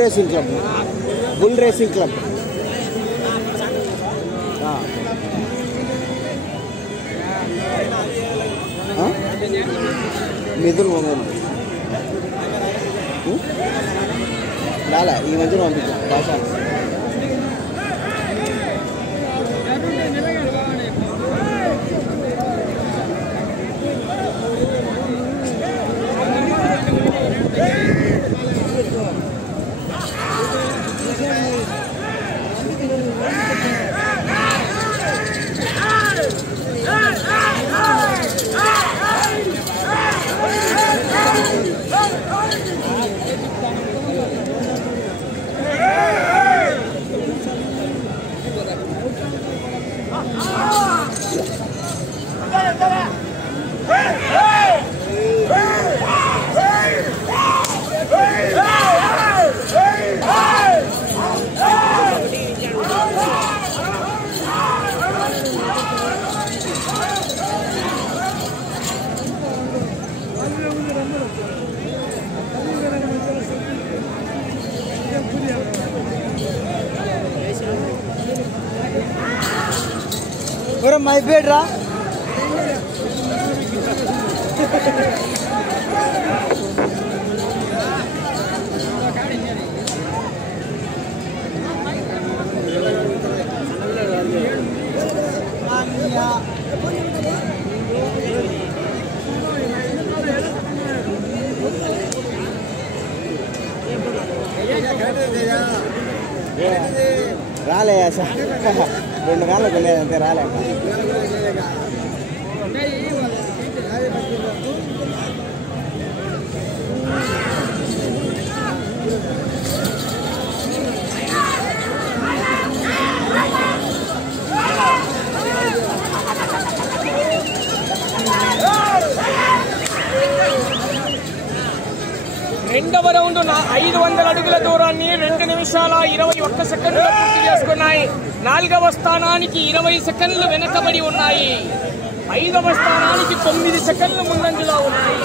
Racing club, bull racing club. Mithun Ongole Lala ఈ మధ్య పంపించాం భాష. మై బేడ్ రా రాలే సార్ 2 కాళ్ళకు లేదంతే రాలే. రెండవ రౌండ్ 500 అడుగుల దూరాన్ని 2 నిమిషాల 21 సెకండ్లు పూర్తి చేసుకున్నాయి. 4వ స్థానానికి 20 సెకండ్లు వెనకబడి ఉన్నాయి. 5వ స్థానానికి 9 సెకండ్లు ముందంజలో ఉన్నాయి.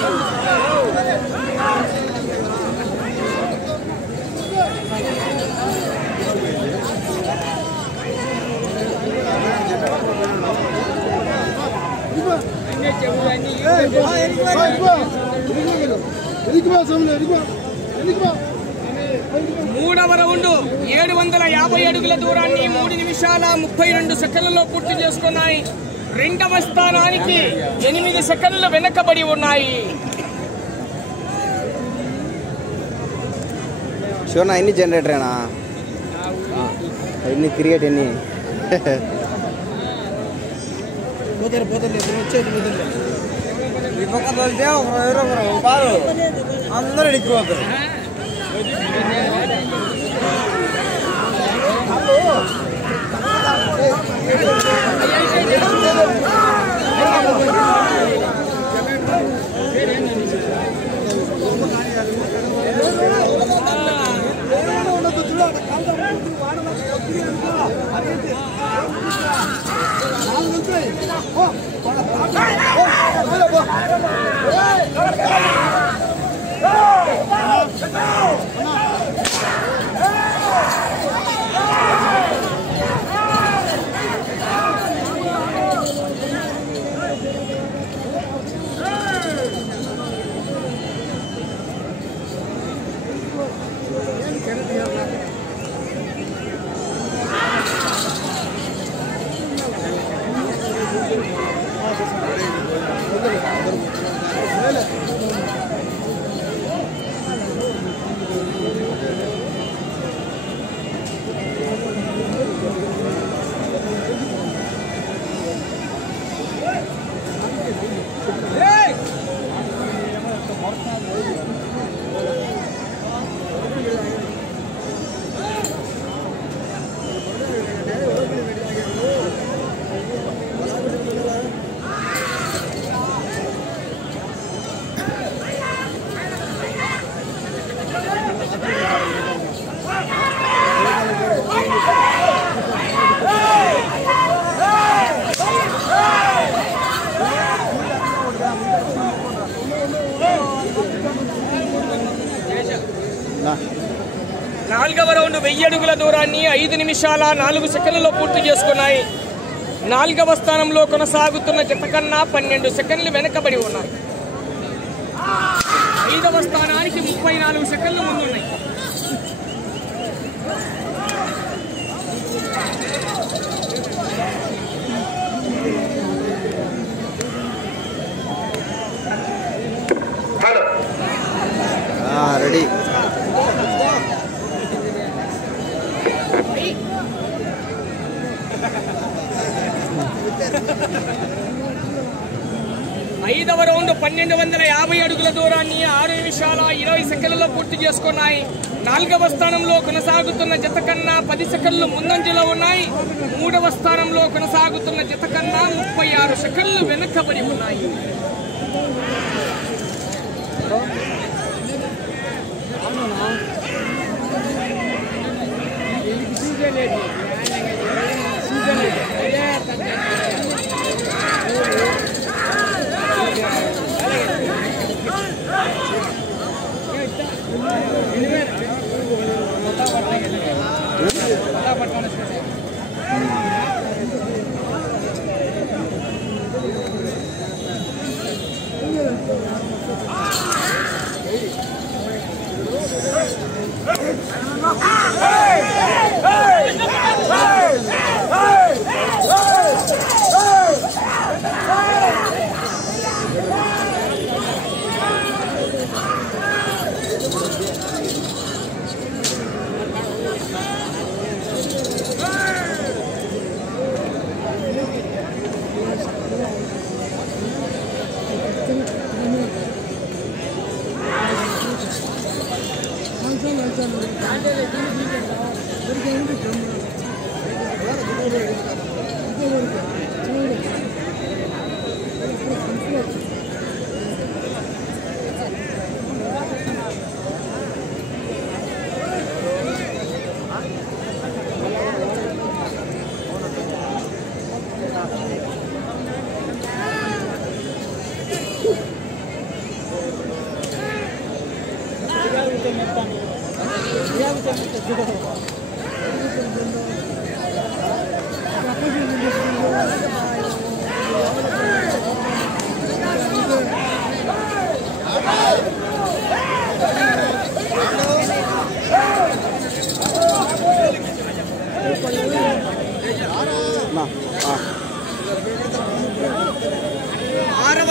మూడవ రౌండ్ 750 అడుగుల దూరాన్ని 3 నిమిషాల 32 సెకండ్లలో పూర్తి చేసుకున్నాయి. 2వ స్థానానికి 8 సెకండ్లు వెనకబడి ఉన్నాయి. షోనా ఎన్ని జనరేటరేనా ఎన్ని క్రికెట్ ఎన్ని అందరూ ఎక్కిపోతారు. 4వ రౌండ్ 1000 అడుగుల దూరాన్ని 5 నిమిషాల 4 సెకండ్లలో పూర్తి చేసుకున్నాయి. 4వ స్థానంలో కొనసాగుతున్న జత కన్నా 12 సెకండ్లు వెనకబడి ఉన్నాయి. 5వ స్థానానికి 34 సెకండ్లు ముందున్నాయి. రెడీ. 5వ రౌండ్ 1250 అడుగుల దూరాన్ని 6 నిమిషాల 20 సెకండ్లలో పూర్తి చేసుకున్నాయి. 4వ స్థానంలో కొనసాగుతున్న జత కన్నా 10 సెకండ్లు ముందంజలో ఉన్నాయి. 3వ స్థానంలో కొనసాగుతున్న జత కన్నా 36 సెకండ్లు వెనకబడి ఉన్నాయి.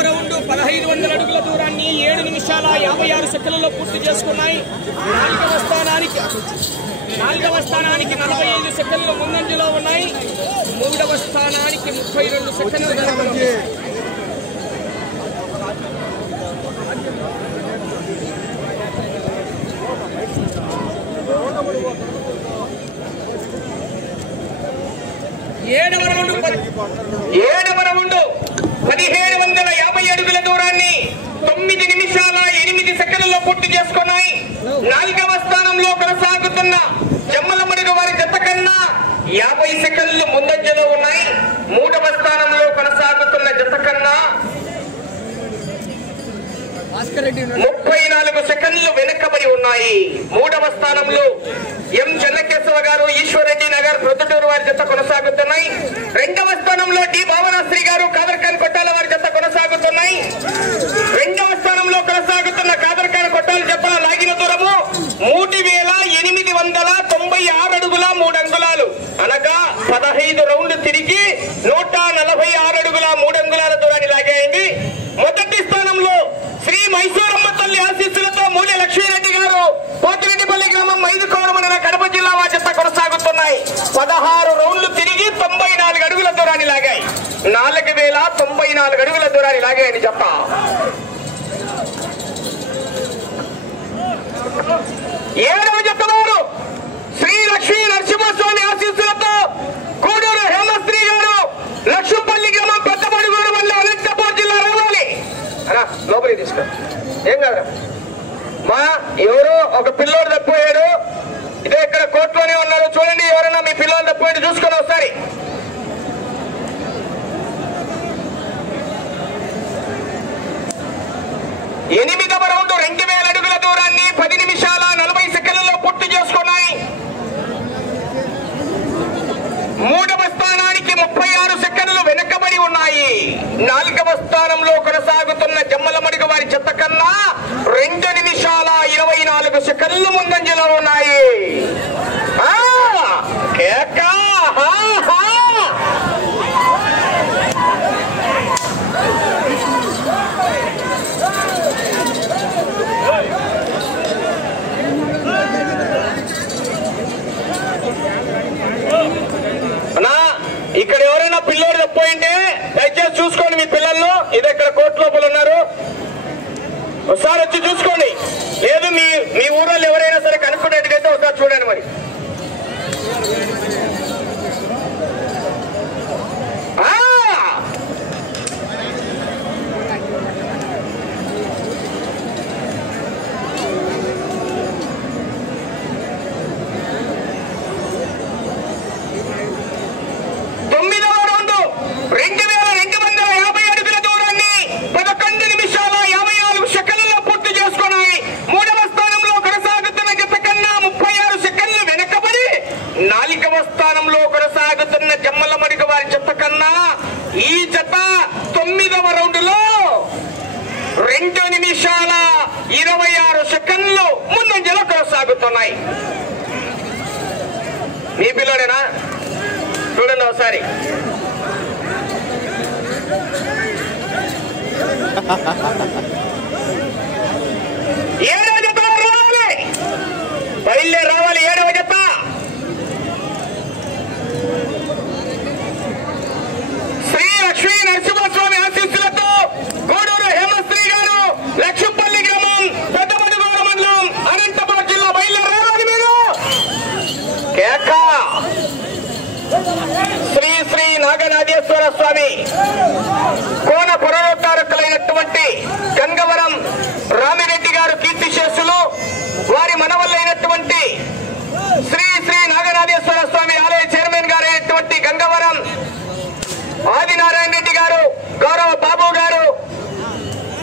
రౌండ్ 1500 అడుగుల దూరాన్ని 7 నిమిషాల 56 సెకండ్లలో పూర్తి చేసుకున్నాయి. 4వ స్థానానికి 45 సెకండ్లు ముందంజలో ఉన్నాయి. 3వ స్థానానికి 32 సెకండ్లు వెనకబడి. ఏడవ రౌండ్ 1750 అడుగుల దూరాన్ని 9 నిమిషాల 8 సెకండ్లలో పూర్తి చేసుకున్నాయి. 4వ స్థానంలో కొనసాగుతున్న జమ్మలమడుగు వారి జత కన్నా 50 సెకండ్లు ముందంజలో ఉన్నాయి. 3వ స్థానంలో కొనసాగుతున్న జత కన్నా 34 సెకండ్లు వెనకబడి ఉన్నాయి. 3వ స్థానంలో ఎం చెన్నకేశవ గారు, ఈశ్వరెడ్డి నగర్, ప్రొద్దుటూరు వారి జత కొనసాగుతున్నాయి. 2వ స్థానంలో డి భావనాశ్రీ గారు, కాదర్ఖాన్ కొట్టాల వారి జత కొనసాగుతున్నాయి. 2వ స్థానంలో కొనసాగుతున్న కాదర్ఖాన్ కొట్టాల జత లాగిన దూరము 3896 అడుగుల 3 అంగుళాలు, అనగా 15 రౌండ్లు తిరిగి 146 అడుగుల 3 అంగుళాల దూరాన్ని లాగేయండి. మొదటి స్థానంలో శ్రీ మైసూరమ్మ తల్లి ఆశీస్సులతో మూల్య లక్ష్మీరెడ్డి గారు, పోతిరెడ్డిపల్లి గ్రామం 5 కోణమన కడప జిల్లా వారి జత కొనసాగుతున్నాయి. 16 రౌండ్లు తిరిగి 94 అడుగుల దూరాన్ని లాగాయి. 4094 అడుగుల దూరాన్ని లాగాయని చెప్ప. 7వ జత వారు శ్రీ లక్ష్మీ నరసింహస్వామి ఆశీస్సులతో కోడూరు హేమశ్రీ గారు, లక్ష్మపల్లి గ్రామం పెద్దపడుగూరు మండలం అనంతపురం జిల్లా రావాలి. లోపలికి తీసుకో, ఏం కాదు మా. ఎవరు ఒక పిల్లోడు తప్పిపోయాడు, ఇదే ఇక్కడ కోర్టులోనే ఉన్నారు. చూడండి, ఎవరైనా మీ పిల్లలు తప్పిపోయి చూసుకొని ఒకసారి. ఎనిమిదవ రౌండ్ 2000 అడుగుల దూరాన్ని 10 నిమిషాల 40 సెకండ్లలో పూర్తి చేసుకున్నాయి. 4వ స్థానంలో కొనసాగుతున్న జమ్మలమడుగు వారి జత కన్నా 2 నిమిషాల 24 సెకండ్లు ముందంజలో ఉన్నాయి. ఇక్కడ ఎవరైనా పిల్లోడు తప్పోయింటే దయచేసి చూసుకోండి. మీ పిల్లల్లో ఇది ఇక్కడ కోర్టు లోపల ఉన్నారు, ఒకసారి వచ్చి చూసుకోండి. లేదు మీ ఊళ్ళో ఎవరైనా సరే కనుక్కునేట్టుకైతే ఒకసారి చూడండి. మరి స్థానంలో కొనసాగుతున్న జమ్మలమడుగు వారి జత కన్నా ఈ జత 9వ రౌండ్లో 2 నిమిషాల 26 సెకండ్లు ముందంజలో కొనసాగుతున్నాయి. మీ పిల్లోడేనా? చూడండి ఒకసారి. ఏడవ జత రావాలి, బయలుదేరి రావాలి. 7వ జత శ్రీ లక్ష్మీ నరసింహస్వామి ఆశీస్సులతో గూడూరు హేమశ్రీ గారు, లక్ష్మపల్లి గ్రామం, పెద్దమడుగూరు మండలం, అనంతపురం జిల్లా బయలుదేరి రావాలి. మీరు కేక శ్రీ శ్రీ నాగనాగేశ్వర స్వామి కోన పునరుద్ధారకులైనటువంటి గంగవరం రామిరెడ్డి గారు కీర్తిశేషులు, వారి మనవల్లైనటువంటి శ్రీ శ్రీ నాగనాగేశ్వర స్వామి ఆలయ చైర్మన్ గారు అయినటువంటి గంగవరం ఆదినారాయణ రెడ్డి గారు, గౌరవ బాబు గారు,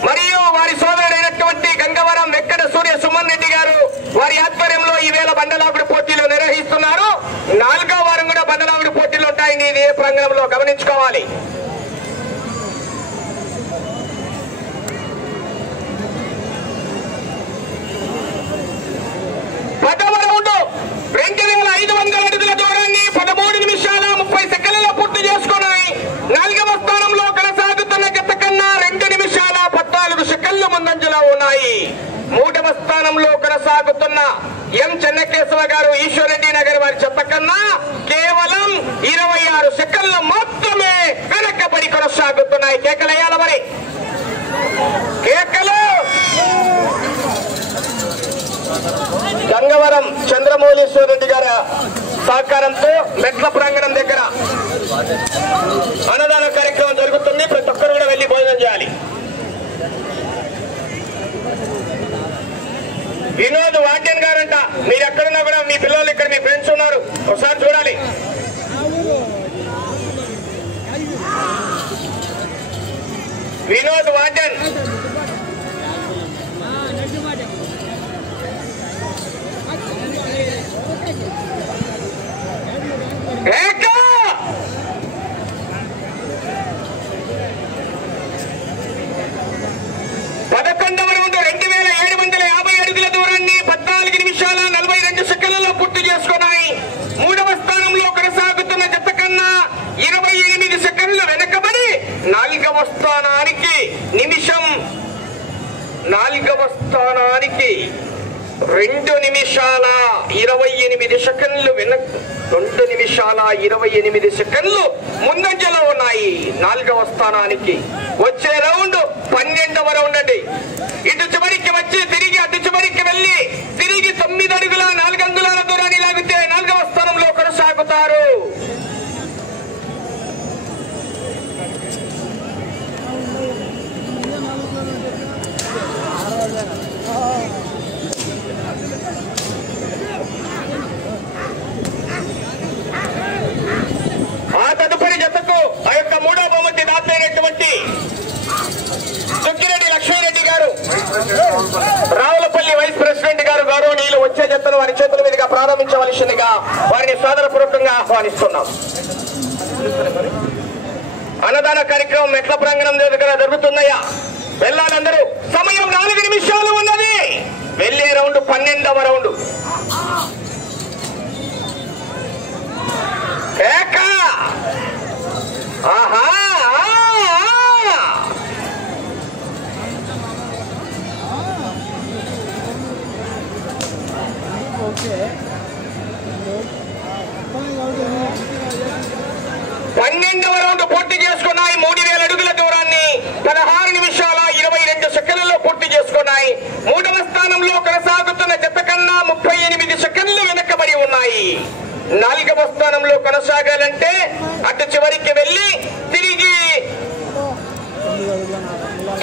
మరియు వారి సోదరుడైనటువంటి గంగవరం వెంకట సూర్య సుమన్ రెడ్డి గారు, వారి ఆధ్వర్యంలో ఈవేళ బండలాగుడు పోటీలు నిర్వహిస్తున్నారు. 4వ వారం కూడా బండలాగుడు పోటీలు ఉంటాయని ఇది ఏ ప్రాంగణంలో గమనించుకోవాలి. పదవ రౌండ్ 2500 అడుగుల దూరాన్ని 13 నిమిషాల 30 సెకండ్లలో పూర్తి చేసుకున్నాయి. 4వ స్థానంలో కొనసాగుతున్న జత కన్నా 2 నిమిషాల 14 సెకండ్లు ముందంజలో ఉన్నాయి. 3వ స్థానంలో కొనసాగుతున్న ఎం చెన్నకేశవ గారు, ఈశ్వరెడ్డి నగర్ వారి జత కన్నా కేవలం 26 సెకండ్లు మాత్రమే వెనక్కబడి కొనసాగుతున్నాయి. కేకలయ్యాల మరి కేకలు. గంగవరం చంద్రమౌళీశ్వర రెడ్డి గారి సహకారంతో మెట్ల ప్రాంగణం దగ్గర అన్నదాన కార్యక్రమం జరుగుతుంది. ప్రతి ఒక్కరు కూడా వెళ్లి భోజనం చేయాలి. వినోద్ వాడ్యన్ గారంట, మీరు ఎక్కడున్నా కూడా మీ పిల్లలు ఇక్కడ మీ ఫ్రెండ్స్ ఉన్నారు, ఒకసారి చూడాలి. వినోద్ వాడ్యన్ ఏకా 11వ రౌండ్ 2750 అడుగుల దూరాన్ని 14 నిమిషాల 42 సెకండ్లలో పూర్తి చేసుకున్నాయి. 3వ స్థానంలో కొనసాగుతున్న జత కన్నా 28 సెకండ్లు వెనకబడి 4వ స్థానానికి 2 నిమిషాల 28 సెకండ్లు 2 నిమిషాల 28 సెకండ్లు ముందంజలో ఉన్నాయి. 4వ స్థానానికి వచ్చే రౌండ్ 12వ రౌండ్ అండి. ఇటు చివరికి వచ్చి తిరిగి అటు చివరికి వెళ్లి తిరిగి 9 అడుగుల 4 అంగుళాల దూరాన్ని లాగితే 4వ స్థానంలో కొనసాగుతారు. ఆ తదుపరి జతకు ఆ యొక్క 3వ బహుమతి దాతైనటువంటి దుక్కిరెడ్డి లక్ష్మీరెడ్డి గారు, రావులపల్లి వైస్ ప్రెసిడెంట్ గారు గౌరవనీయులు వచ్చే జతను వారి చేతుల మీదుగా ప్రారంభించవలసిందిగా వారిని సాదరపూర్వకంగా ఆహ్వానిస్తున్నాం. అన్నదాన కార్యక్రమం మెట్ల ప్రాంగణం దగ్గర జరుగుతుందయ్యా. వెళ్ళాలందరూ. సమయం 4 నిమిషాలు ఉన్నది. వెళ్ళే రౌండ్ 12వ రౌండ్. ఆహా ఓకే 12వ రౌండ్ పూర్తి చేసుకున్నాయి. 3000 అడుగుల దూరాన్ని 16 నిమిషాల 22 సెకండ్లలో పూర్తి చేసుకున్నాయి. 3వ స్థానంలో కొనసాగుతున్న జత కన్నా 38 సెకండ్లు వెనకబడి ఉన్నాయి. 4వ స్థానంలో కొనసాగాలంటే అటు చివరికి వెళ్లి తిరిగి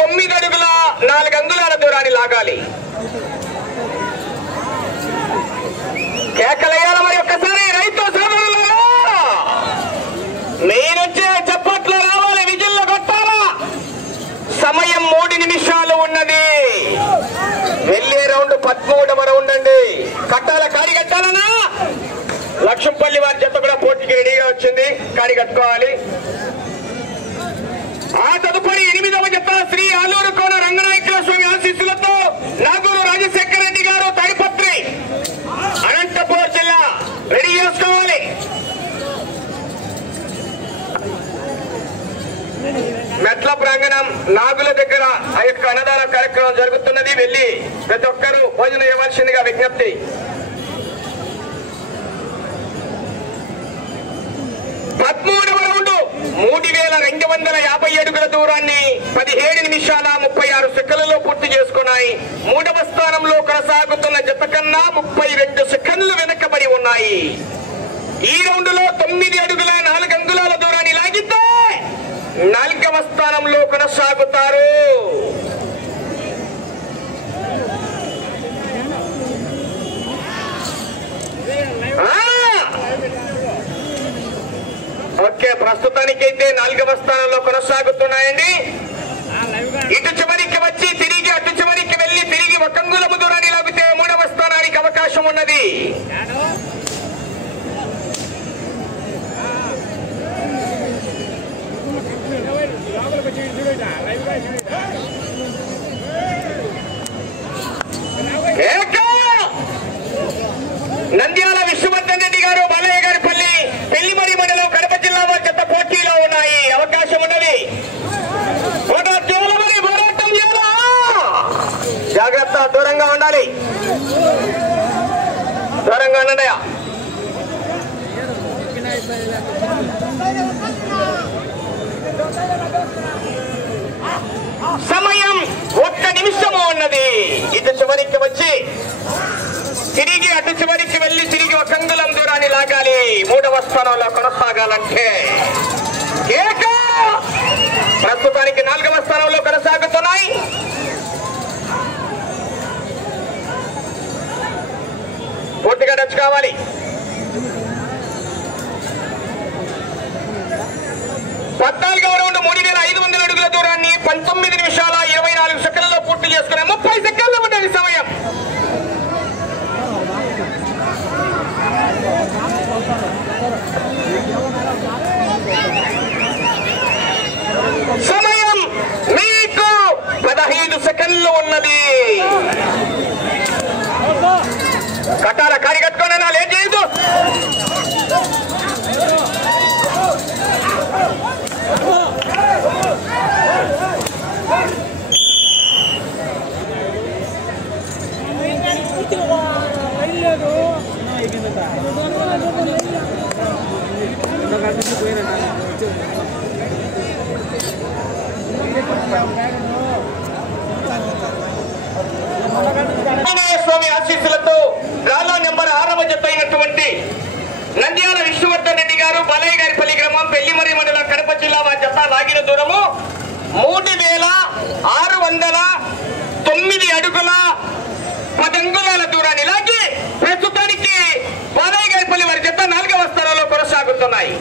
9 అడుగుల 4 అంగుళాల దూరాన్ని లాగాలి. కేకలయ్యాల మరి ఒక్కసారి రైతు సోదరులారా, మీరొచ్చే చప్పట్లు రావాలి, విజిల్లు కొట్టాలా. సమయం 3 నిమిషాలు ఉన్నది. వెళ్ళే రౌండ్ 13వ రౌండ్ అండి. కట్టాల కాడి కట్టాలనా? లక్ష్మంపల్లి వారి జత కూడా పోటీకి రెడీగా వచ్చింది. కాడి కట్టుకోవాలి. ఆ తదుపరి 8వ జత శ్రీ ఆలూరు కోన రంగనాయకుల స్వామి ఆశీస్సులతో నాగూరు రాజశేఖర రెడ్డి గారు తాడిపత్రి అనంతపురం జిల్లా రెడీ చేసుకోవాలి. మెట్ల ప్రాంగణం నాగుల దగ్గర ఆ యొక్క అన్నదాన కార్యక్రమం జరుగుతున్నది. వెళ్లి ప్రతి ఒక్కరూ భోజనం ఇవ్వాల్సిందిగా విజ్ఞప్తి. పదమూడవ రౌండ్ 3250 అడుగుల దూరాన్ని 17 నిమిషాల 36 సెకండ్లలో పూర్తి చేసుకున్నాయి. 3వ స్థానంలో కొనసాగుతున్న జత కన్నా 32 సెకండ్లు వెనకబడి ఉన్నాయి. ఈ రౌండ్ లో 9 అడుగుల 4 అంగుళాల దూరాన్ని లాగితే 4వ స్థానంలో కొనసాగుతారు. ఓకే, ప్రస్తుతానికైతే 4వ స్థానంలో కొనసాగుతున్నాయండి. ఇటు చివరికి వచ్చి తిరిగి అటు చివరికి వెళ్లి తిరిగి 1 అంగుళము దూరాన్ని లాగితే 3వ స్థానానికి అవకాశం ఉన్నది. నంద్యాల విశ్వవర్ధన్ రెడ్డి గారు బాలయ్య గారి పల్లి పెళ్లిమరి మండలం కడప జిల్లా వారి జత పోటీలో ఉన్నాయి. అవకాశం ఉన్నది. జాగ్రత్త, దూరంగా ఉండాలి. దూరంగా ఉండండియా. సమయం 1 నిమిషము ఉన్నది. ఇటు చివరికి వచ్చి తిరిగి అటు చివరికి వెళ్లి తిరిగి 1 అంగుళం దూరాన్ని లాగాలి. 3వ స్థానంలో కొనసాగాలంటే ప్రస్తుతానికి 4వ స్థానంలో కొనసాగుతున్నాయి. పూర్తిగా టచ్ కావాలి. పద్నాలుగవ రౌండ్ 3500 అడుగుల దూరాన్ని 19 నిమిషాల 24 సెకండ్లలో పూర్తి చేసుకునే 30 సెకండ్లు ఉన్నది సమయం. సమయం మీకు 15 సెకండ్లు ఉన్నది. కట్టాల కాడి కట్టుకోనా, లేట్ చేయదు. స్వామి ఆశీస్సులతో గాలా నెంబర్ 6వ జత అయినటువంటి నంద్యాల విశ్వవర్ధన్ రెడ్డి గారు బాలయ్య గారి పల్లి గ్రామం పెళ్లిమరి మండలం కడప జిల్లా వారి జత లాగిన దూరము 3609 అడుగుల 10 అంగుళాల దూరాన్ని లాగి ప్రస్తుతానికి బాలయ్య గారి పల్లి వారి జత 4వ స్థానంలో కొనసాగుతున్నాయి.